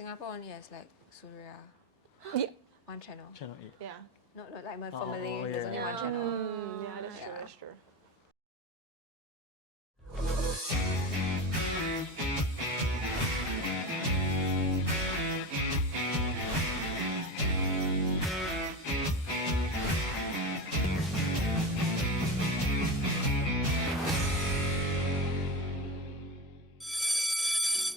Singapore only has like Surya. Yeah. One channel. Channel 8. Yeah. No, like for Malay, there's only one channel. Yeah, that's true, that's true.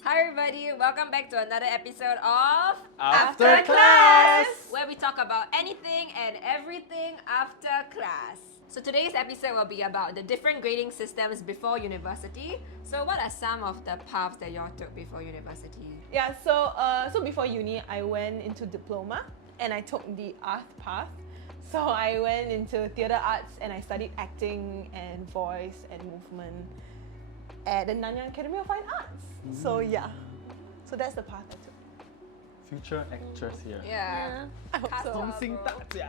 Hi everybody, welcome back to another episode of After Class! where we talk about anything and everything after class. So today's episode will be about the different grading systems before university. So what are some of the paths that y'all took before university? Yeah, so before uni, I went into diploma and I took the art path. So I went into theatre arts and I studied acting and voice and movement at the Nanyang Academy of Fine Arts. So yeah, so that's the path I took. Future actress here. Yeah. I hope so. Cast Sing bro. tak ya.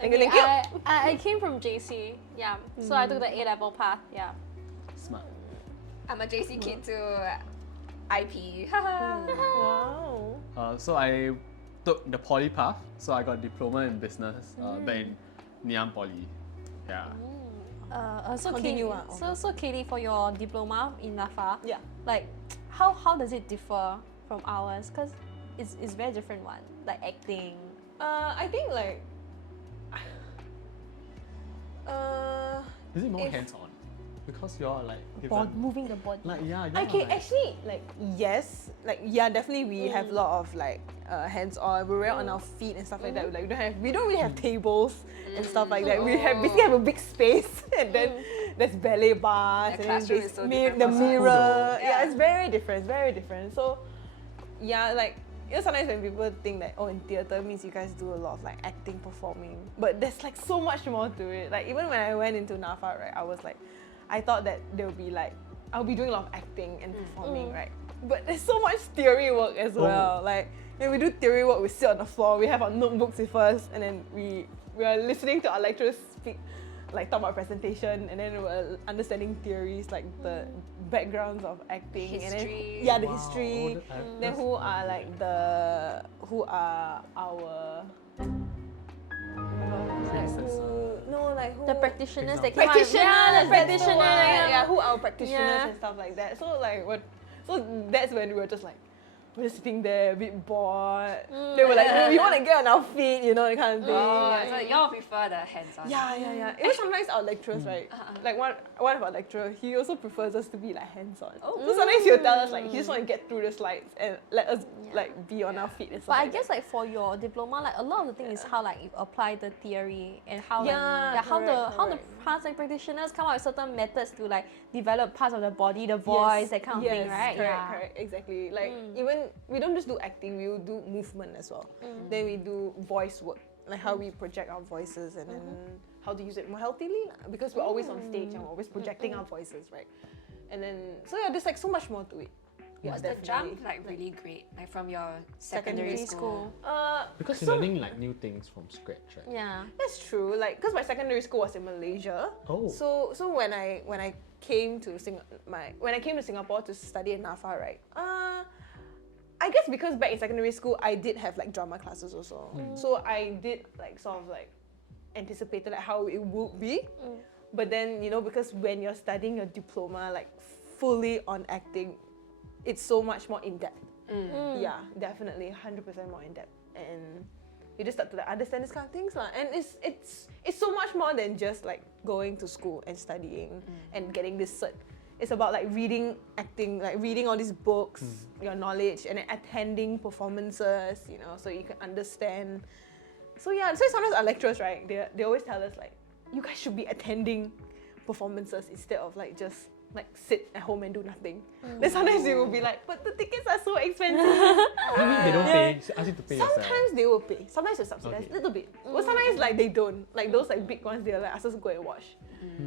Thank you. I came from JC, yeah. So I took the A-level path, yeah. Smart. I'm a JC kid too. IP. Wow. So I took the poly path. So I got diploma in business back in Niam Poly. Yeah. So Continue, Katie, so Katie, for your diploma in NAFA, Yeah. like how does it differ from ours? Because it's very different one, like acting. I think like. Is it more If- hands-on? Because you're like given, Moving the body. like yeah. Okay, like, actually, like yes, like yeah, definitely we have a lot of like hands-on. We're on our feet and stuff like that. Like we don't really have tables and stuff like that. We basically have a big space, and then there's ballet bars, The and then classroom there's is so different the from mirror. school. Yeah, it's very different. It's very different. So yeah, like. You know, sometimes when people think that, oh, in theatre means you guys do a lot of like acting, performing, but there's like so much more to it. Like even when I went into NAFA, right, I was like, I thought that there would be like, I'll be doing a lot of acting and performing, right? But there's so much theory work as well. Like when we do theory work, we sit on the floor, we have our notebooks with us, and then we are listening to our lecturers speak, like talk about presentation, and then we're understanding theories like the backgrounds of acting, History. and then the Wow. history. Then who are like our who The practitioners that Example. came out. Yeah, the practitioners. yeah, who are practitioners Yeah. and stuff like that. So like that's when we were just like we're sitting there a bit bored. They were like, we want to get on our feet, you know, that kind of thing. Oh, so y'all prefer the hands-on? Yeah. Even sometimes our lecturers, right? Like one of our lecturers, he also prefers us to be like hands-on. So sometimes he'll tell us like he just want to get through the slides and let us like be on our feet and stuff. But I like guess that. like for your diploma, like a lot of the thing is how like you apply the theory and how Yeah, how the correct. parts like practitioners come up with certain methods to like develop parts of the body, the voice, that kind of thing, right? Correct, exactly. Like even we don't just do acting, we will do movement as well. Then we do voice work, like how we project our voices and then how to use it more healthily, because we're always on stage and we're always projecting our voices, right? And then so yeah, there's like so much more to it. Yeah, Was the definitely. jump like really great, like from your secondary school? Because you're learning like new things from scratch, right? Yeah. That's true. Like, cause my secondary school was in Malaysia. Oh. So when I came to Singapore to study in NAFA, right? I guess because back in secondary school, I did have like drama classes also. So I did like sort of like anticipated like how it would be. But then, you know, because when you're studying your diploma like fully on acting, it's so much more in depth. Yeah, definitely 100% more in depth. And you just start to like understand this kind of things lah. And it's so much more than just like going to school and studying and getting this cert. It's about like reading acting, like reading all these books, your knowledge, and then attending performances, you know, so you can understand. So yeah, so sometimes our lecturers, right, they always tell us like, you guys should be attending performances instead of like just like sit at home and do nothing. Then sometimes they will be like, but the tickets are so expensive. I mean, they don't pay. Ask you to pay yourself. Sometimes they will pay. Sometimes they subsidize a little bit. But sometimes like they don't. Like those like big ones, they're like ask us to go and watch.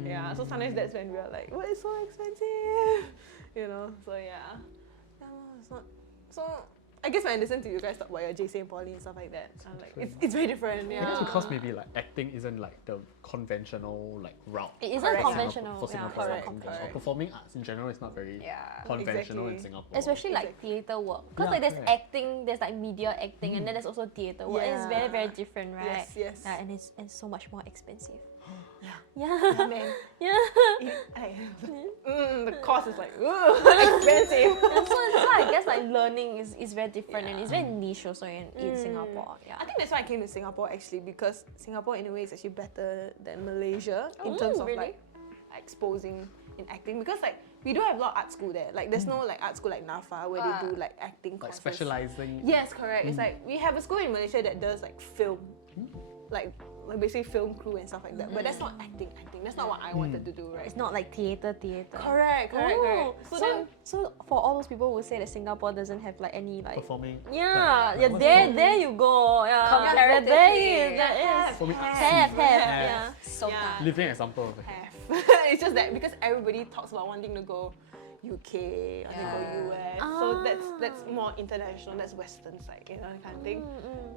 Yeah. So sometimes that's when we're like, well, it's so expensive. You know. So yeah. Yeah, it's not. So I guess when I listen to you guys talk about your JC and Poly and stuff like that, I'm like, it's very different. I Yeah. guess because maybe like acting isn't like the conventional like route. It isn't Correct. conventional. For Yeah, Singapore, it's not or conventional. performing arts in general is not very Yeah. conventional in Exactly. Singapore. Especially like theatre work. Because Yeah, like there's correct. acting, there's like media acting, and then there's also theatre work. And it's very, very Yeah. different, right? Yes, yes. Yeah, and it's so much more expensive. Yeah. Yeah. Man, Yeah. the cost is like, expensive. And so I guess like learning is very different and it's very niche also in Singapore. Yeah. I think that's why I came to Singapore actually, because Singapore in a way is actually better than Malaysia in terms of really? like exposing in acting, because like we do have a lot of art school there. Like there's no like art school like NAFA where they do like acting Like courses. specializing. Yes, correct. It's like we have a school in Malaysia that does like film, like basically film crew and stuff like that. But that's not acting. That's not what I wanted to do, right? It's not like theatre. Correct. Oh, So so, then, so for all those people who say that Singapore doesn't have like any like Performing. yeah, Like, yeah, what's there, that? there you go. Yeah, Comparatively, there is, there is. Performing arts Have, scene. yeah. So Yeah. Living example of it. it's just that because everybody talks about wanting to go UK, wanting to go US, so that's more international. That's Western side, you know, that kind of thing.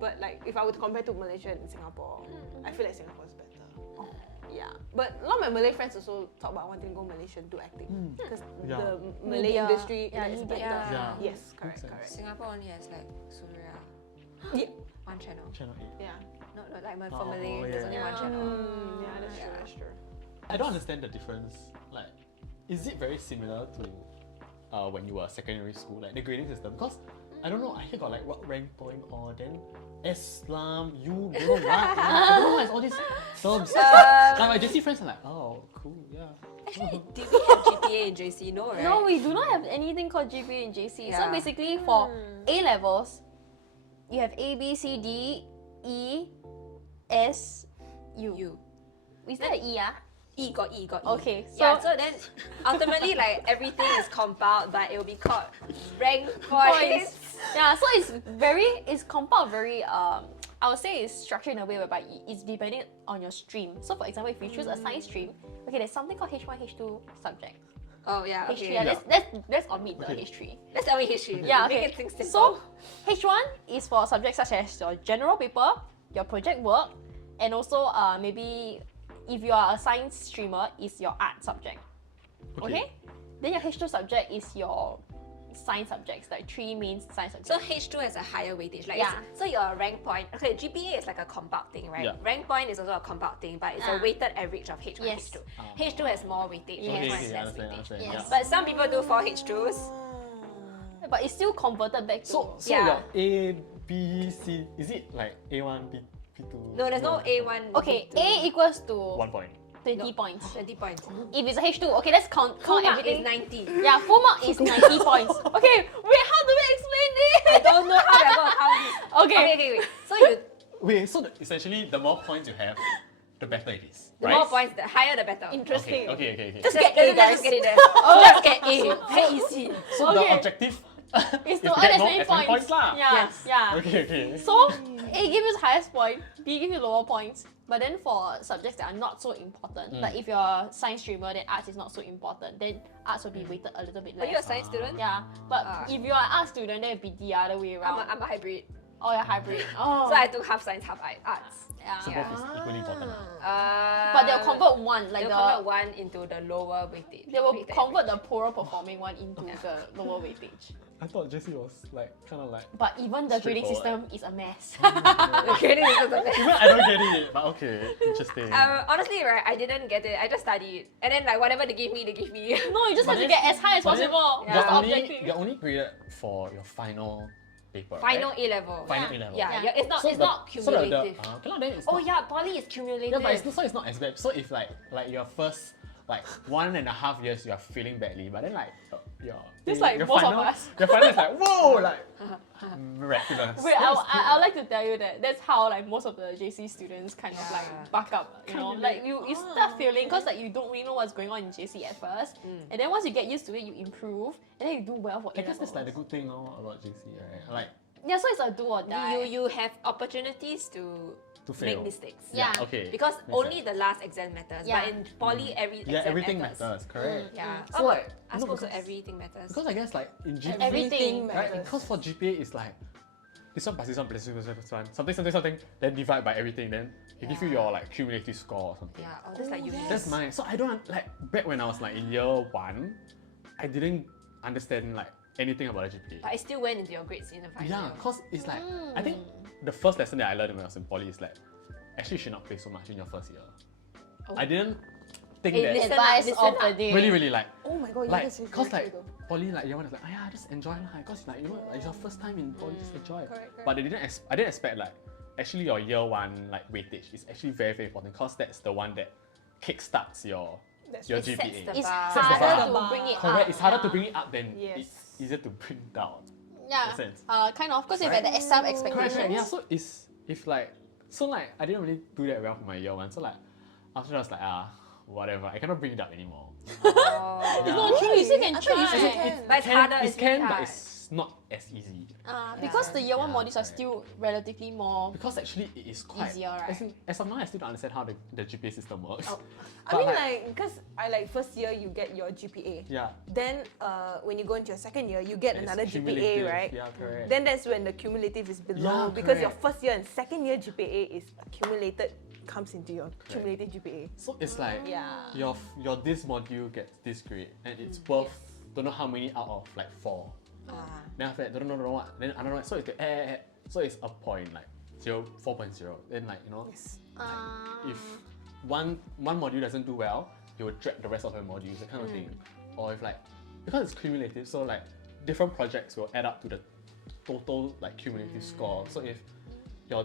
But like if I were to compare to Malaysia and Singapore, I feel like Singapore is better. Yeah, but a lot of my Malay friends also talk about wanting to go Malaysia and do acting because Yeah. the Malay Media. industry Yeah, is media. better. Yeah. Yes, correct, Makes sense. correct. Singapore only has like Surya, Yeah, one channel. Channel 8. yeah. No, like my Oh, family, there's only yeah. one channel. Yeah, that's true. That's true. I don't understand the difference. Like, is it very similar to when you were secondary school, like the grading system? Because I don't know. I hear got like what rank point or then Islam, you don't know what. I don't know what is all these terms. Like my JC friends are like, oh, cool, yeah. Actually, did we have GPA in JC? No, right? No, we do not have anything called GPA in JC. Yeah. So basically, for A levels, you have A, B, C, D, E, S, U. You. Is that an E? Ah? Got E. Okay, Yeah, so- so then ultimately like everything is compiled, but it will be called rank points. Yeah, so it's compiled very I would say it's structured in a way whereby it's depending on your stream. So for example, if you choose a science stream, okay, there's something called H1, H2 subject. Oh yeah, H3, okay. yeah, let's omit the Okay. H3. Let's tell me history. Yeah, Make okay. it things simple. So H1 is for subjects such as your general paper, your project work, and also maybe if you are a science streamer, is your art subject. Okay? Then your H2 subject is your science subjects, like 3 main science So subjects. H2 has a higher weightage. Like Yeah. so your rank point, okay, GPA is like a compound thing, right? Yeah. Rank point is also a compound thing, but it's a Ah. weighted average of H1, Yes. H2. H2 has more weightage, Yes. H1 Okay, has okay, less understand, weightage. understand. Yes. Yeah. But some people do 4 H2s. But it's still converted back to So Yeah. your A, B, C, is it like A1, B2? No, there's no A1. okay, B2. A equals to 1 point. 20 points. 20 points. If it's a H2, okay, let's count Full mark everything. is 90. Yeah, full mark is 90 points. Okay, wait, how do we explain I this? don't know how they're going to count this. Okay. Okay, wait. So you, Wait, so essentially the more points you have, the better it is. the right? more points, the higher the better. Interesting. Okay. Just get get A, A, guys. Just get it there. Just get A. Very easy. So the Okay. objective It's is to to earn get as more many as many points. points lah. Yeah, Yes. yeah. Okay. So A gives you the highest point, B gives you lower points. But then for subjects that are not so important, like if you're a science streamer, then arts is not so important. Then arts will be weighted a little bit Are you a less. science student? Yeah, but Ah. if you're an art student, then it'll be the other way around. I'm a hybrid. Oh, you're hybrid. Oh, So I took half science, half arts. yeah. So both is equally important. But they'll convert one, like they'll convert one into the lower weightage. they will weighted convert the poorer performing one into the lower weightage. I thought JC was like kind of like. But even the grading system Straightforward. is a mess. Okay, this is okay. Even I don't get it, but okay, interesting. Honestly, right, I didn't get it. I just studied, and then like whatever they give me, they give me. No, you just But have to then- get as high as but then possible. Yeah. Just You're only, objective. you're only graded for your final paper. Final right? A level. Final Yeah. A level. Yeah, Yeah. yeah, it's not. So it's the- not so the- cumulative. okay lah, then it's Oh not- yeah, poly is cumulative. Yeah, but it's not as bad. So if like your first like 1.5 years you are feeling badly, but then like your Just like your most of final, us. your final is like whoa, like miraculous. Wait, That is I would like to tell you that that's how like most of the JC students kind of Yeah. like buck up, you know, like you start feeling because like you don't really know what's going on in JC at first, and then once you get used to it, you improve, and then you do well for I A guess that's like the levels. good thing about JC, right? Like Yeah, so it's a do or die. You have opportunities to fail. make mistakes. Yeah. Okay. Because Makes only sense. the last exam matters. Yeah. But in poly, every Yeah, exam everything matters. matters, correct. Yeah. So like, I no, suppose because- everything matters. Because I guess like in GPA, Everything right? matters. Because for GPA it's like this one plus this one plus this one plus one, something, then divide by everything, then it give you your like cumulative score or something. Yeah, or just like you. That's mine. So I don't like back when I was like in year 1, I didn't understand like anything about the GPA. But it still went into your grades in the final Yeah, year. because it's like I think the first lesson that I learned when I was in poly is like actually you should not play so much in your first year. Oh. I didn't think Hey, that listen Advice listen of the up. day. really like Oh my god, yeah, like that's cause very like true poly like year 1 is like just enjoy lah, cause like you know like, it's your first time in poly, just enjoy. Correct. But they didn't I didn't expect like actually your year 1 like weightage is actually very important cause that's the one that kickstarts your That's your right. Sets GPA. the It's bar. Sets the harder bar. to bring it Correct, up. it's harder yeah. to bring it up than Yes. it's easier to bring down. Yeah, Makes sense. kind of. Because you've had the self Correct, expectations. correct. Yeah, so it's if like so like I didn't really do that well for my year 1. So like after I was like whatever, I cannot bring it up anymore. Oh. It's not true. You still can I thought you try. said can. But it's harder. It It's can, really but hard. it's not as easy. Because the year 1 Yeah, modules are correct. still relatively more. Because actually it is quite Easier, right? as of now I still don't understand how the GPA system works. Oh. I mean, like, because I like first year you get your GPA. yeah. Then when you go into your second year, you get It's another cumulative. GPA, right? Yeah, correct. Then that's when the cumulative is below Yeah, because your correct. first year and second year GPA is accumulated, comes into your cumulative GPA. So it's like Yeah. your this module gets this grade and it's worth don't know how many out of like 4. Then after that don't know what. Then I don't know. So it's so it's a point like 4.0. Then like you know if one module doesn't do well, you will drag the rest of the modules, that kind of thing. Or if like because it's cumulative, so like different projects will add up to the total like cumulative score. So if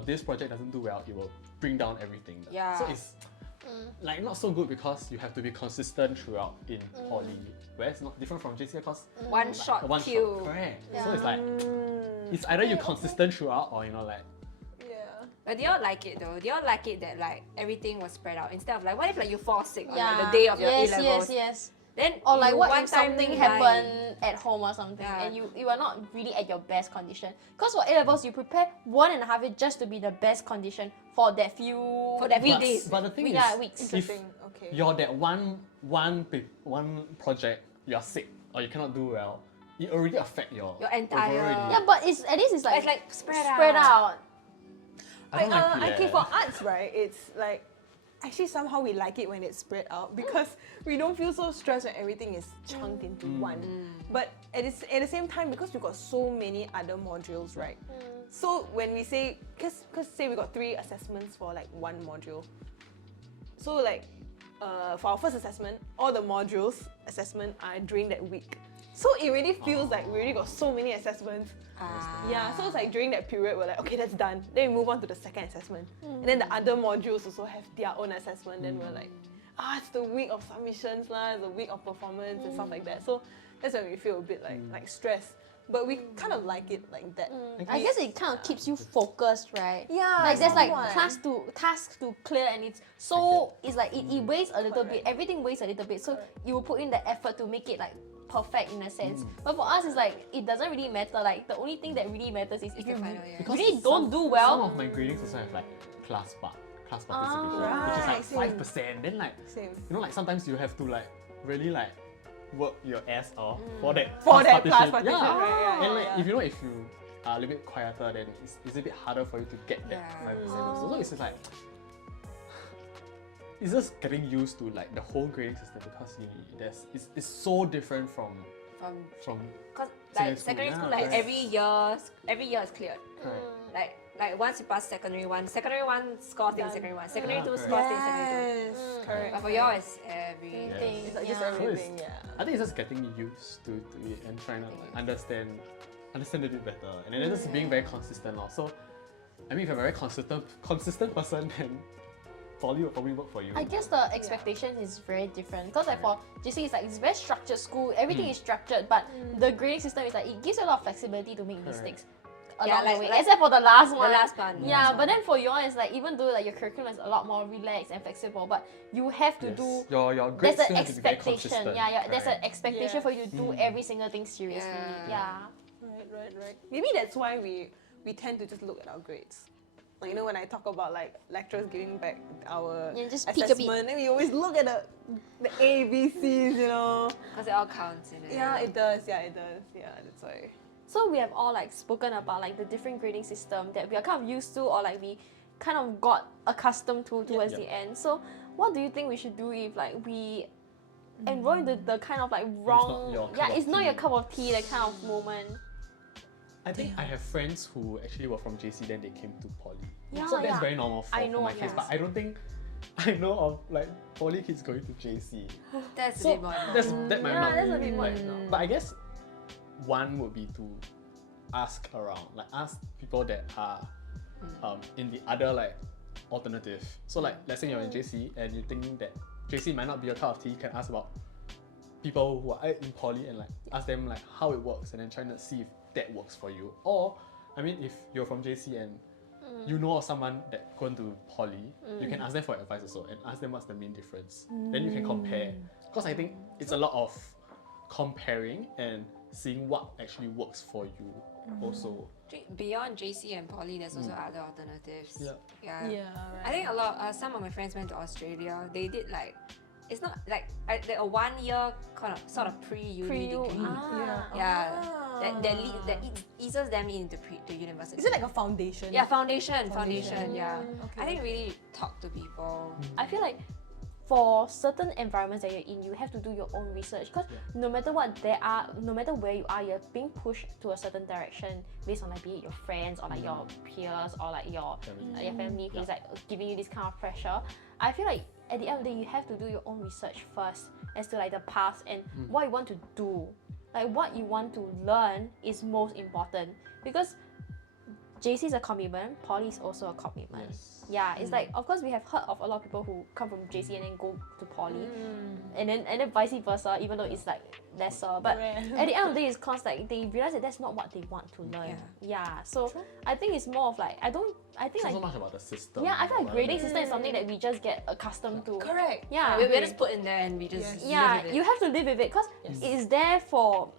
this project doesn't do well, it will bring down everything. Yeah. So it's like not so good because you have to be consistent throughout in poly. Whereas not different from JC because One shot one kill. shot. Correct. So it's like it's either you consistent throughout or you know like Yeah. But do y'all like it though? Do y'all like it that like everything was spread out instead of like what if like you fall sick on like, the day of your yes, A levels? yes. Then Or like you what one if time something die. happened at home or something Yeah. and you are not really at your best condition. Because for A levels you prepare 1.5 years just to be the best condition for that few weeks. but the thing Yeah, is weeks. if Interesting. Okay. you're that one project you're sick or you cannot do well, it already affect your entire- overall. Yeah, but it's at least it's like, It's like spread out. I don't like it. okay, for arts, right? It's like actually somehow we like it when it's spread out because we don't feel so stressed when everything is chunked into one. But at the same time, because we got so many other modules, right? So when we say, cause say we got 3 assessments for like one module. So like for our first assessment, all the modules assessment are during that week. So it really feels like we already got so many assessments. Yeah, so it's like during that period we're like, okay, that's done. Then we move on to the second assessment. And then the other modules also have their own assessment. Then we're like, it's the week of submissions lah, it's the week of performance and stuff like that. So that's when we feel a bit like stressed. But we kind of like it like that. I guess it kind of keeps you focused, right? Yeah, Like there's like somewhat. tasks to clear and it's so it's like it weighs a little bit. Everything weighs a little bit. So you will put in the effort to make it like perfect in a sense. But for us it's like it doesn't really matter. Like the only thing that really matters is if the you final year. Because really don't do well. Some of my gradings also have like class participation, right, which is like 5%. Then like Same. you know like sometimes you have to like really like work your ass off for that Class partition. partition, Yeah. right, yeah, And like yeah. if you know if you are a little bit quieter, then it's a bit harder for you to get that Yeah. 5% also. So it's just like it's just getting used to like the whole grading system because it's so different from Cause Secondary like secondary school, school, yeah, like correct. every year is cleared. correct. Like once you pass secondary one scores stay in secondary one. Secondary Yeah, two correct. scores stay in secondary two. Yes, correct. But for y'all it's every Same Yes. thing. It's like just yeah. everything, yeah. I think it's just getting used to it and trying to like, understand it a bit better, and then just being very consistent also. I mean, if you're a very consistent person, then poly will probably work for you. I guess the expectation is very different because like for JC it's very structured school, everything is structured, but the grading system is like it gives you a lot of flexibility to make mistakes along the way, except for the last one. The last one. Yeah, but then for you it's like even though like your curriculum is a lot more relaxed and flexible, but you have to Yes. do. your grades There's still an have to be very expectation. consistent. Yeah, there's an Correct. expectation for you to do every single thing seriously. Yeah. Yeah. Right. Maybe that's why we we tend to just look at our grades. Like, you know, when I talk about like lecturers giving back our Yeah, just peek a bit. assessment, then we always look at the A, B, C's, you know. Because it all counts in it. Yeah, it does. Yeah, it does. Yeah, that's why. So we have all like spoken about like the different grading system that we are kind of used to, or like we kind of got accustomed to towards Yep. the end. So what do you think we should do if like we enroll into the kind of like wrong, your cup yeah, of it's not tea. your cup of tea, that kind of moment. I think I have friends who actually were from JC, then they came to Poly. Yeah, So that's yeah. very normal for, I know, for my case, but yes. I don't think I know of like Poly kids going to JC. That's a So bit more. that might Yeah, not that's be a bit like, much, no. But I guess one would be to ask around, like ask people that are in the other like alternative. So like let's say you're in JC and you think that JC might not be your cup of tea, you can ask about people who are in Poly and like ask them like how it works and then trying to see if that works for you. Or I mean if you're from JC and you know of someone that going to Poly, you can ask them for advice also and ask them what's the main difference. Then you can compare. Because I think it's a lot of comparing and seeing what actually works for you also. Beyond JC and Poly, there's also other alternatives. Yeah. Yeah. Yeah, I think a lot. Some of my friends went to Australia. They did like, it's not like a 1 year kind of sort of pre-uni degree. Yeah. That eases them into the university. Is it like a foundation? Yeah, foundation. Yeah. Okay. I think really talk to people. I feel like for certain environments that you're in, you have to do your own research, because no matter what there are, no matter where you are, you're being pushed to a certain direction based on like be it your friends or like your peers or like your family who's like giving you this kind of pressure. I feel like at the end of the day, you have to do your own research first as to like the path and what you want to do. Like what you want to learn is most important, because JC is a commitment, Poly is also a commitment. Yes. Yeah, it's like, of course we have heard of a lot of people who come from JC and then go to Poly, and then vice versa, even though it's like lesser. But at the end of the day, it's cause like they realize that that's not what they want to learn. Yeah, so I think it's more of like I think It's not like so much about the system. yeah, I feel like rather grading than- system is something that we just get accustomed to. Correct. Yeah, We just put in there and we just live yeah, with it. you have to live with it because it is there for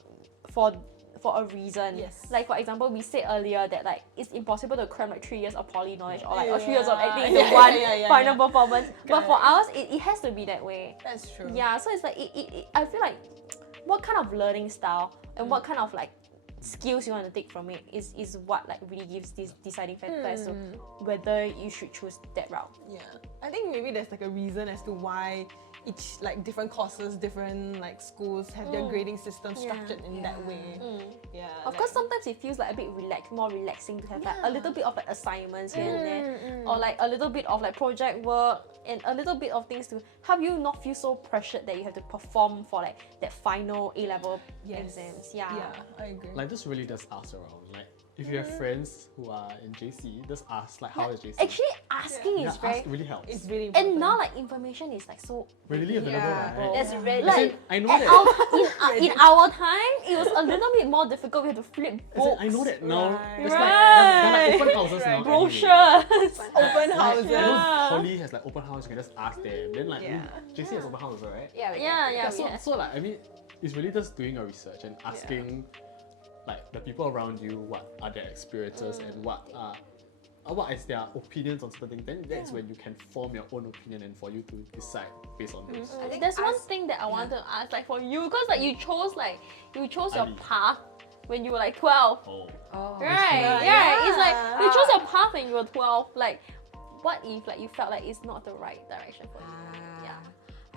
a reason. Yes. Like for example, we said earlier that like it's impossible to cram like 3 years of Poly knowledge or like or 3 years of acting into one final performance. But for ours, it has to be that way. That's true. Yeah, so it's like I feel like what kind of learning style and what kind of like skills you want to take from it is what like really gives this deciding factor as to whether you should choose that route. Yeah. I think maybe there's like a reason as to why each like different courses, different like schools have their grading system structured in that way. Yeah. Of course, sometimes it feels like a bit more relaxing to have like a little bit of like assignments here and there, or like a little bit of like project work and a little bit of things to help you not feel so pressured that you have to perform for like that final A-level exams. Yeah. Yeah, I agree. Like this really does ask around. Like if you have friends who are in JC, just ask like how is JC? Actually, asking yeah, is very. ask really helps. It's really important. And now like information is like so. Readily available, right? That's really As in, I know that. In our time, it was a little bit more difficult. We had to flip As in, books. I know that now. Right. There's like there are like open houses now. Anyway. Brochures. Open Like, houses. I know Poly has like open house. You can just ask them. Then like Yeah. JC has open house, right? yeah. Yeah. So like I mean, it's really just doing your research and asking like the people around you what are their experiences and what is their opinions on certain things. Then that's when you can form your own opinion and for you to decide based on those. I think There's one thing that I wanted to ask, like for you, because like you chose your Ali. path when you were like 12. Oh. Oh. Right, Yeah. It's like you chose your path when you were 12. Like, what if like you felt like it's not the right direction for you?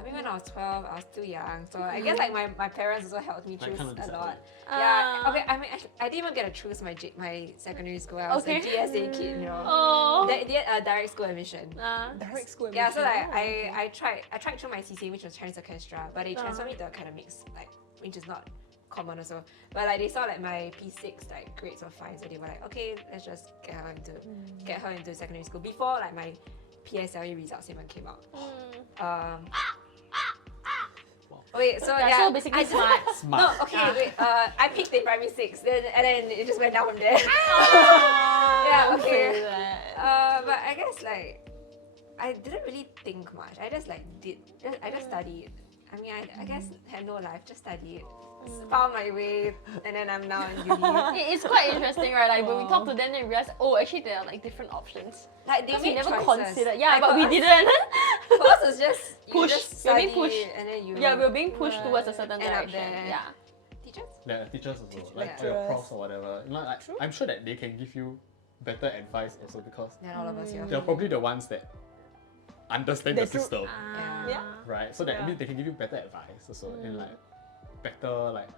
I mean, when I was 12, I was too young, so I guess like my parents also helped me Like, choose kind of a decided. lot. Yeah. Okay. I mean, I didn't even get to choose my secondary school. I was a GSA kid, you know. Oh. They had direct school admission. Direct school Yeah, so admission. like I tried through my CCA, which was Chinese Orchestra, but they transferred me to academics, like which is not common also. But like they saw like my P6 like grades were fine, so they were like, okay, let's just get her into secondary school before like my PSLE results even came out. Wait, so Yeah, yeah, so basically I just- smart. Smart. No, okay, wait. I peaked in primary 6, then it just went down from there. Yeah, okay. But I guess like I didn't really think much. I just like I just studied. I mean, I guess had no life, just studied. found my way, and then I'm now in uni. It's quite interesting, right? Like when we talk to them, then we realize, oh, actually there are like different options. Like they Because we made never choices. considered. Yeah, Like, but for we us- didn't. For us, it's just you Push. just You're study being pushed. and then you. Yeah, we were being pushed towards a certain End up direction. there. Yeah. Teachers. Yeah, teachers also, like lecturers. your profs or whatever. You know, like, I'm sure that they can give you better advice also because Then all of us here. they're probably the ones that understand the That's true. system, Yeah. right? So that Yeah. means they can give you better advice also, and like better like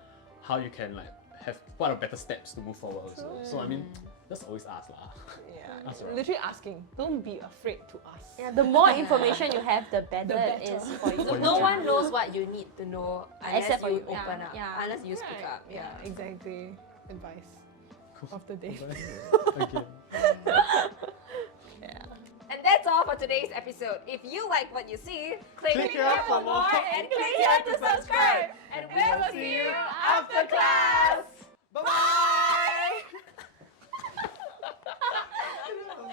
how you can like have what are better steps to move forward also. So I mean, just always ask lah. Yeah. That's right. Literally asking. Don't be afraid to ask. Yeah, the more information you have, the better, better. it is for you. For No you. one knows what you need to know unless Except for you you. open Yeah, up. yeah. Unless you speak up. Yeah, exactly. Advice of the day. Again. Yeah. And that's all for today's episode. If you like what you see, click here for more and click here to subscribe. And we'll see you after class. Bye bye.